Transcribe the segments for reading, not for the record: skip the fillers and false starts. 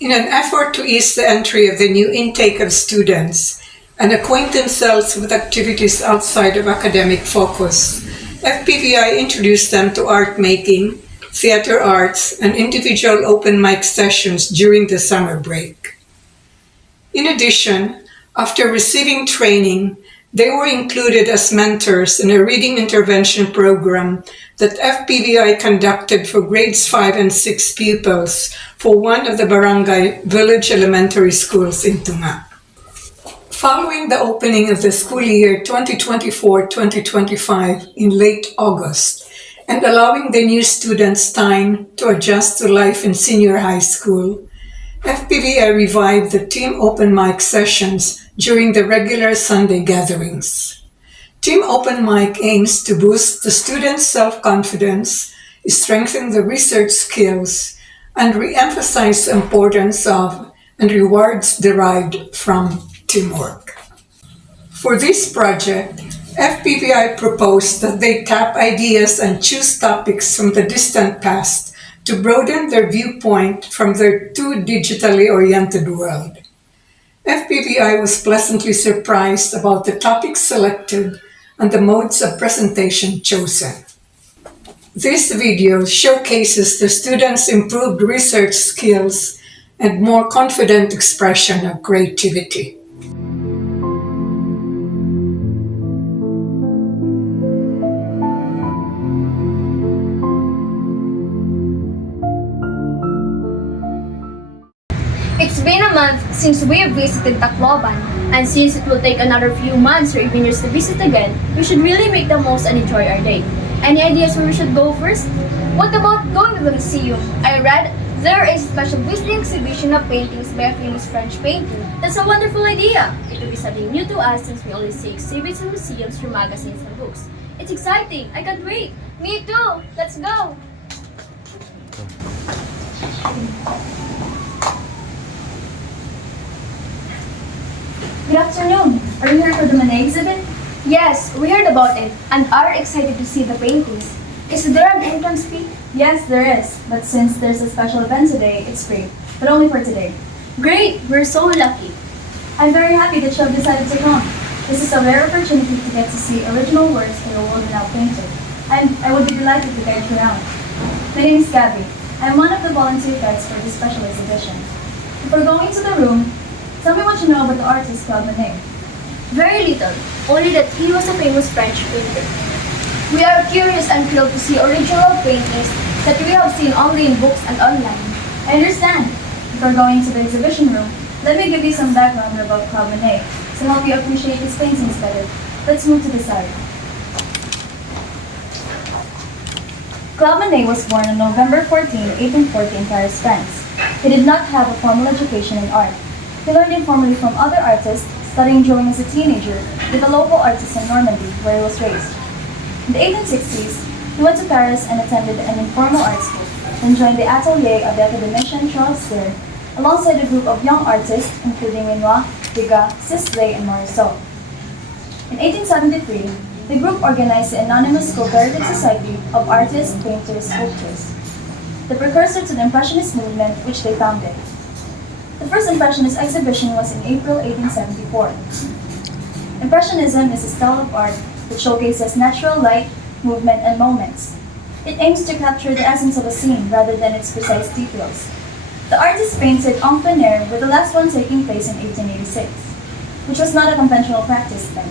In an effort to ease the entry of the new intake of students and acquaint themselves with activities outside of academic focus, FPVI introduced them to art making, theater arts, and individual open mic sessions during the summer break. In addition, after receiving training, they were included as mentors in a reading intervention program that FPVI conducted for grades 5 and 6 pupils for one of the barangay village elementary schools in Tunga. Following the opening of the school year 2024-2025 in late August and allowing the new students time to adjust to life in senior high school, FPVI revived the team open mic sessions during the regular Sunday gatherings. Team open mic aims to boost the students' self-confidence, strengthen the research skills, and re-emphasize the importance of and rewards derived from teamwork. For this project, FPVI proposed that they tap ideas and choose topics from the distant past to broaden their viewpoint from their too digitally oriented world. FPVI was pleasantly surprised about the topics selected and the modes of presentation chosen. This video showcases the students' improved research skills and more confident expression of creativity. It's been a month since we have visited Tacloban, and since it will take another few months or even years to visit again, we should really make the most and enjoy our day. Any ideas where we should go first? What about going to the museum? I read there is a special visiting exhibition of paintings by a famous French painter. That's a wonderful idea! It will be something new to us since we only see exhibits in museums through magazines and books. It's exciting! I can't wait! Me too! Let's go! Good afternoon. Are you here for the Manet exhibit? Yes, we heard about it and are excited to see the paintings. Is there an entrance fee? Yes, there is. But since there's a special event today, it's free. But only for today. Great! We're so lucky. I'm very happy that you have decided to come. This is a rare opportunity to get to see original works by a world-renowned painter. And I would be delighted to guide you around. My name is Gabby. I'm one of the volunteer guides for this special exhibition. Before going into the room, tell me what you know about the artist Claude Monet. Very little, only that he was a famous French painter. We are curious and thrilled to see original paintings that we have seen only in books and online. I understand. Before going to the exhibition room, let me give you some background about Claude Monet to help you appreciate his paintings better. Let's move to the side. Claude Monet was born on November 14, 1840 in Paris, France. He did not have a formal education in art. He learned informally from other artists, studying drawing as a teenager with a local artist in Normandy, where he was raised. In the 1860s, he went to Paris and attended an informal art school, then joined the atelier of the academician Charles Serre, alongside a group of young artists including Renoir, Degas, Sisley, and Morisot. In 1873, the group organized the anonymous Cooperative Society of Artists, Painters, Sculptors, the precursor to the Impressionist movement which they founded. The first Impressionist exhibition was in April 1874. Impressionism is a style of art that showcases natural light, movement, and moments. It aims to capture the essence of a scene rather than its precise details. The artist painted en plein air, with the last one taking place in 1886, which was not a conventional practice then.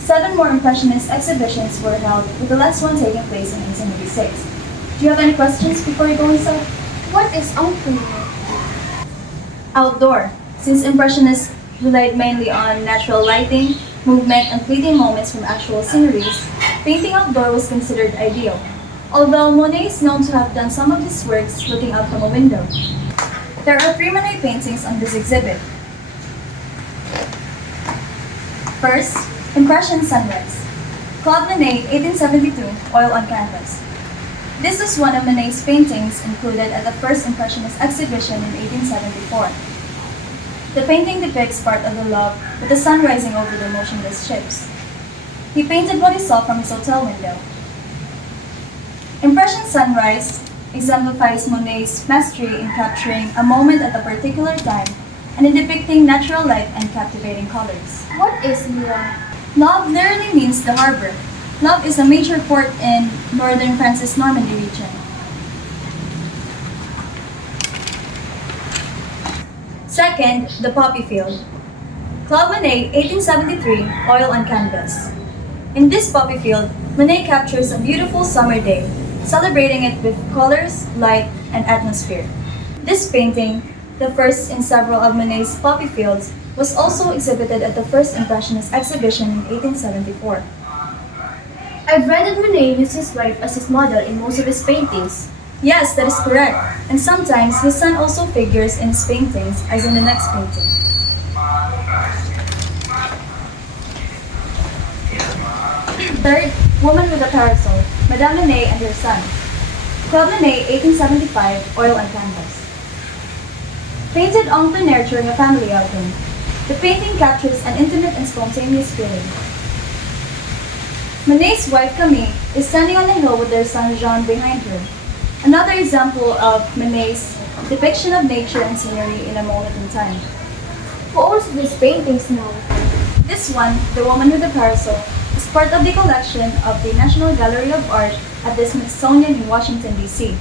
7 more Impressionist exhibitions were held, with the last one taking place in 1886. Do you have any questions before you go inside? What is en plein air? Outdoor, since Impressionists relied mainly on natural lighting, movement, and fleeting moments from actual sceneries, painting outdoor was considered ideal, although Monet is known to have done some of his works looking out from a window. There are 3 Monet paintings on this exhibit. First, Impression Sunrise. Claude Monet, 1872, oil on canvas. This is one of Monet's paintings included at the first Impressionist exhibition in 1874. The painting depicts part of the log with the sun rising over the motionless ships. He painted what he saw from his hotel window. Impression Sunrise exemplifies Monet's mastery in capturing a moment at a particular time and in depicting natural light and captivating colors. What is Lille? Love literally means the harbor. Love is a major port in northern France's Normandy region. Second, the poppy field. Claude Monet, 1873, oil on canvas. In this poppy field, Monet captures a beautiful summer day, celebrating it with colors, light, and atmosphere. This painting, the first in several of Monet's poppy fields, was also exhibited at the First Impressionist exhibition in 1874. I've read that Monet used his wife as his model in most of his paintings. Yes, that is correct. And sometimes his son also figures in his paintings, as in the next painting. Third, Woman with a Parasol, Madame Monet and her son. Claude Monet, 1875, oil on canvas. Painted en plein air during a family outing, the painting captures an intimate and spontaneous feeling. Monet's wife Camille is standing on a hill with their son Jean behind her. Another example of Monet's depiction of nature and scenery in a moment in time. Who owns these paintings now? This one, The Woman with the Parasol, is part of the collection of the National Gallery of Art at the Smithsonian in Washington, D.C.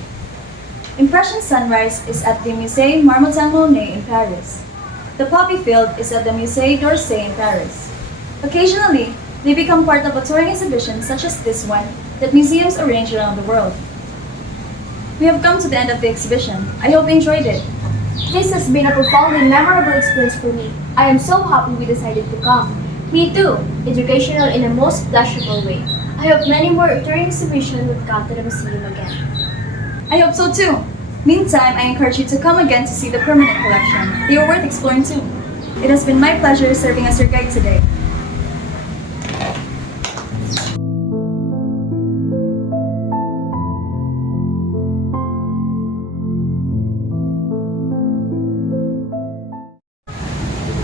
Impression Sunrise is at the Musée Marmottan-Monet in Paris. The Poppy Field is at the Musée d'Orsay in Paris. Occasionally, they become part of a touring exhibition such as this one that museums arrange around the world. We have come to the end of the exhibition. I hope you enjoyed it. This has been a profoundly memorable experience for me. I am so happy we decided to come. Me too, educational in a most pleasurable way. I hope many more touring exhibitions would come to the museum again. I hope so too. Meantime, I encourage you to come again to see the permanent collection. They are worth exploring too. It has been my pleasure serving as your guide today.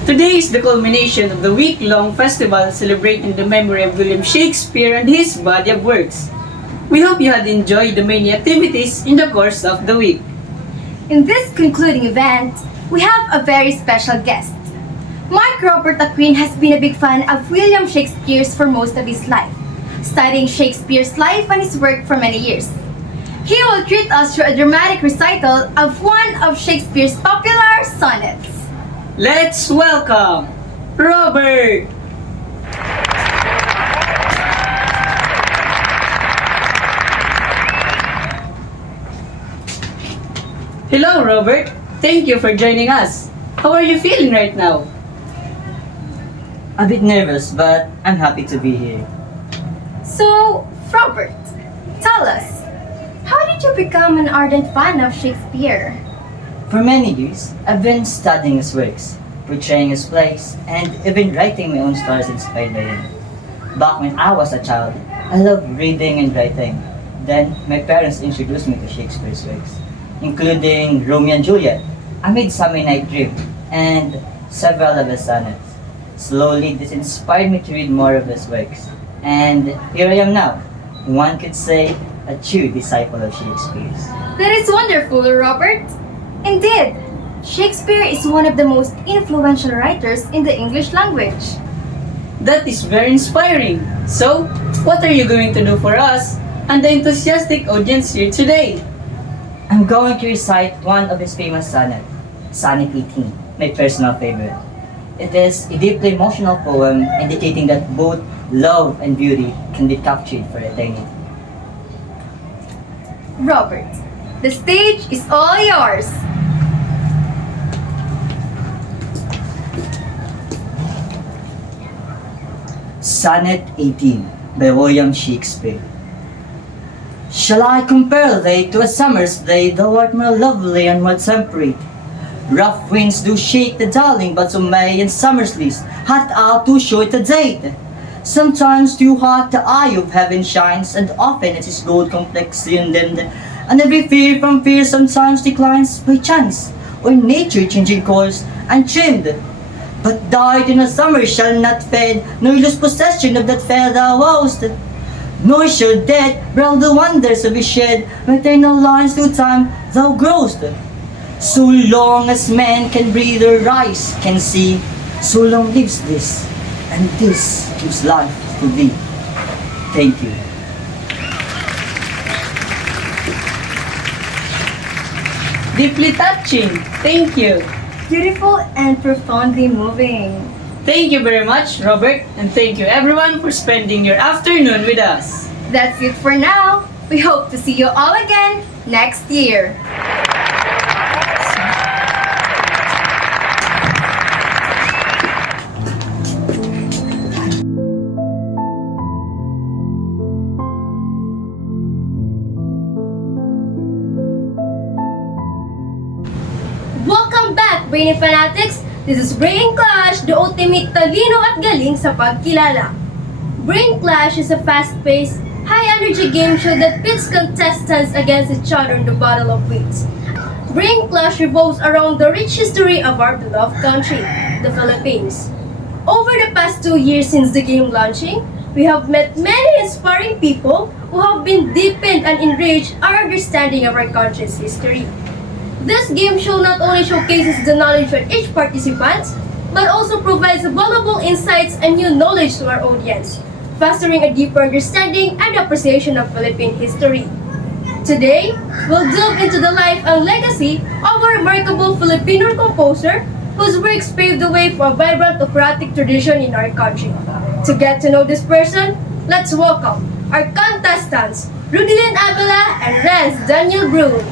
Today is the culmination of the week-long festival celebrating the memory of William Shakespeare and his body of works. We hope you had enjoyed the many activities in the course of the week. In this concluding event, we have a very special guest. Mark Robert Aquin has been a big fan of William Shakespeare for most of his life, studying Shakespeare's life and his work for many years. He will treat us to a dramatic recital of one of Shakespeare's popular sonnets. Let's welcome Robert! Hello, Robert. Thank you for joining us. How are you feeling right now? A bit nervous, but I'm happy to be here. So, Robert, tell us, how did you become an ardent fan of Shakespeare? For many years, I've been studying his works, portraying his plays, and even writing my own stories inspired by him. Back when I was a child, I loved reading and writing. Then, my parents introduced me to Shakespeare's works, including Romeo and Juliet, A Midsummer Night Dream, and several of his sonnets. Slowly, this inspired me to read more of his works. And here I am now, one could say, a true disciple of Shakespeare's. That is wonderful, Robert. Indeed, Shakespeare is one of the most influential writers in the English language. That is very inspiring. So, what are you going to do for us and the enthusiastic audience here today? I'm going to recite one of his famous sonnets, Sonnet 18, my personal favorite. It is a deeply emotional poem indicating that both love and beauty can be captured for eternity. Robert, the stage is all yours. Sonnet 18 by William Shakespeare. Shall I compare thee to a summer's day, thou art more lovely and more temperate? Rough winds do shake the darling buds of May, and summer's leaves hath out too short a date. Sometimes too hot the eye of heaven shines, and often it is gold complexion dimmed, and every fear from fear sometimes declines by chance, or nature changing course and trimmed. But died in a summer shall not fade, nor lose possession of that fair thou wast. nor shall death brawl the wonders of his shed. Eternal lines through time thou growest. So long as man can breathe or rise, can see, so long lives this, and this gives life to thee. Thank you. Deeply touching. Thank you. Beautiful and profoundly moving. Thank you very much, Robert, and thank you everyone for spending your afternoon with us. That's it for now. We hope to see you all again next year. Welcome back, Brainy Fanatics! This is Brain Clash, the ultimate talino at galing sa pagkilala. Brain Clash is a fast-paced, high-energy game show that pits contestants against each other in the battle of wits. Brain Clash revolves around the rich history of our beloved country, the Philippines. Over the past 2 years since the game launching, we have met many inspiring people who have been deepened and enriched our understanding of our country's history. This game show not only showcases the knowledge of each participant, but also provides valuable insights and new knowledge to our audience, fostering a deeper understanding and appreciation of Philippine history. Today, we'll delve into the life and legacy of a remarkable Filipino composer whose works paved the way for a vibrant operatic tradition in our country. To get to know this person, let's welcome our contestants, Rudilyn Avila and Renz Daniel Brun.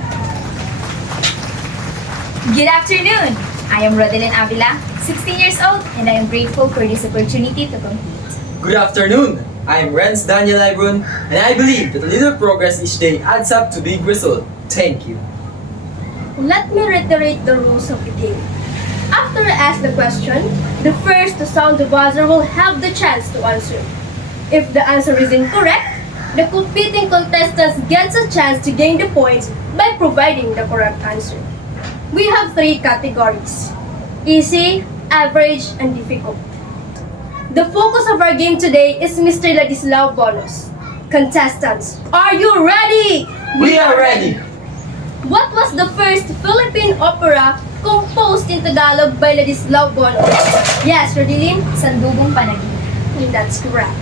Good afternoon! I am Rodilyn Avila, 16 years old, and I am grateful for this opportunity to compete. Good afternoon! I am Renz Daniel Ibrun, and I believe that a little progress each day adds up to big result. Thank you. Let me reiterate the rules of the game. After I ask the question, the first to sound the buzzer will have the chance to answer. If the answer is incorrect, the competing contestants gets a chance to gain the points by providing the correct answer. We have 3 categories: easy, average, and difficult. The focus of our game today is Mr. Ladislao Bonos. Contestants, are you ready? We are ready! What was the first Philippine opera composed in Tagalog by Ladislao Bonos? Yes, Rodilyn? Sandugong Panaginip. That's correct.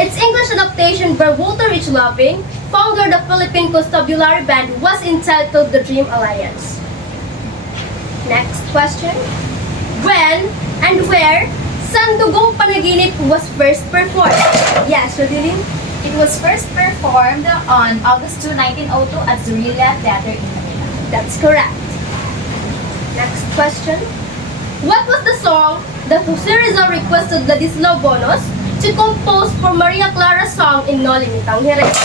Its English adaptation by Walter Rich Loving, founder of the Philippine Constabulary Band, was entitled The Dream Alliance. Next question. When and where Sandugong Panaginip was first performed? Yes, Rodilyn? It was first performed on August 2, 1902 at Zorilla Theater in Manila. That's correct. Next question. What was the song that Jose Rizal requested Ladislao Bonos to compose for Maria Clara's song in No Limitang Jerez?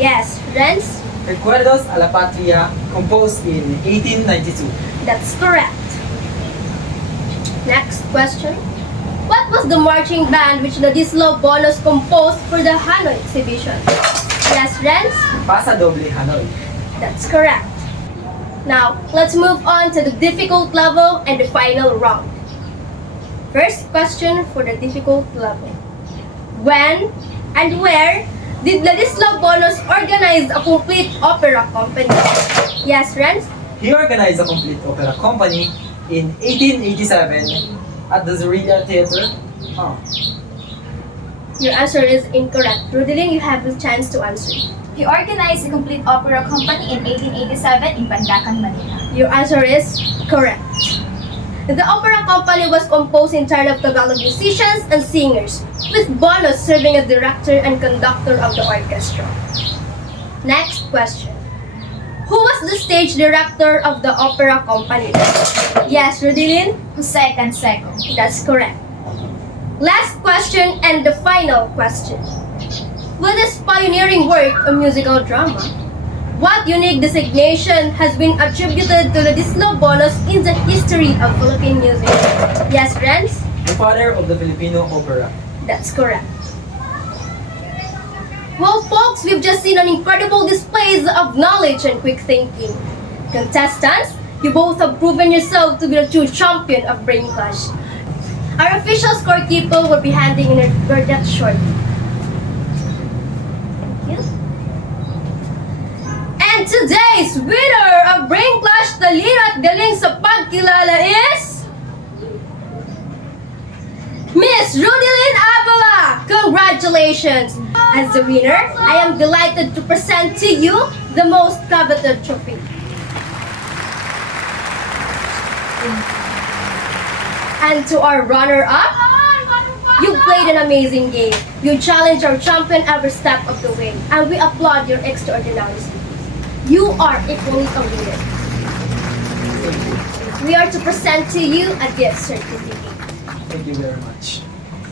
Yes, Renz? Recuerdos a la Patria, composed in 1892. That's correct. Next question. What was the marching band which Ladislao Bonos composed for the Hanoi exhibition? Yes, Renz? Pasa Doble Hanoi. That's correct. Now, let's move on to the difficult level and the final round. First question for the difficult level. When and where did Ladislao Bonos organize a complete opera company? Yes, Renz? He organized a complete opera company in 1887 at the Zorilla Theater. Your answer is incorrect. Rodilyn, you have the chance to answer. He organized a complete opera company in 1887 in Pandacan, Manila. Your answer is correct. The opera company was composed entirely of Tagalog musicians and singers, with Bonos serving as director and conductor of the orchestra. Next question. Who was the stage director of the opera company? Yes, Rodilyn? Jose Canseco. That's correct. Last question and the final question. With his pioneering work on musical drama, what unique designation has been attributed to Ladislao Bonos in the history of Philippine music? Yes, Renz? The father of the Filipino opera. That's correct. Well, folks, we've just seen an incredible displays of knowledge and quick thinking. Contestants, you both have proven yourself to be the true champion of Brain Clash. Our official scorekeeper will be handing in her verdict shortly. And today's winner of Brain Clash Talino at Galing sa Pagkilala is... Miss Rudilyn Avila! Congratulations! As the winner, I am delighted to present to you the most coveted trophy. And to our runner-up, you played an amazing game. You challenged our champion every step of the way, and we applaud your extraordinary skills. You are equally a winner. We are to present to you a gift certificate. Thank you very much.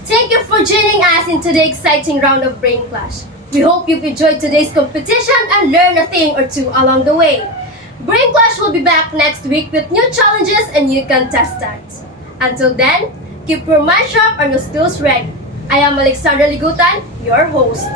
Thank you for joining us in today's exciting round of Brain Clash. We hope you've enjoyed today's competition and learned a thing or two along the way. Brain Clash will be back next week with new challenges and new contestants. Until then, keep your mind sharp and your skills ready. I am Alexandra Ligutan, your host.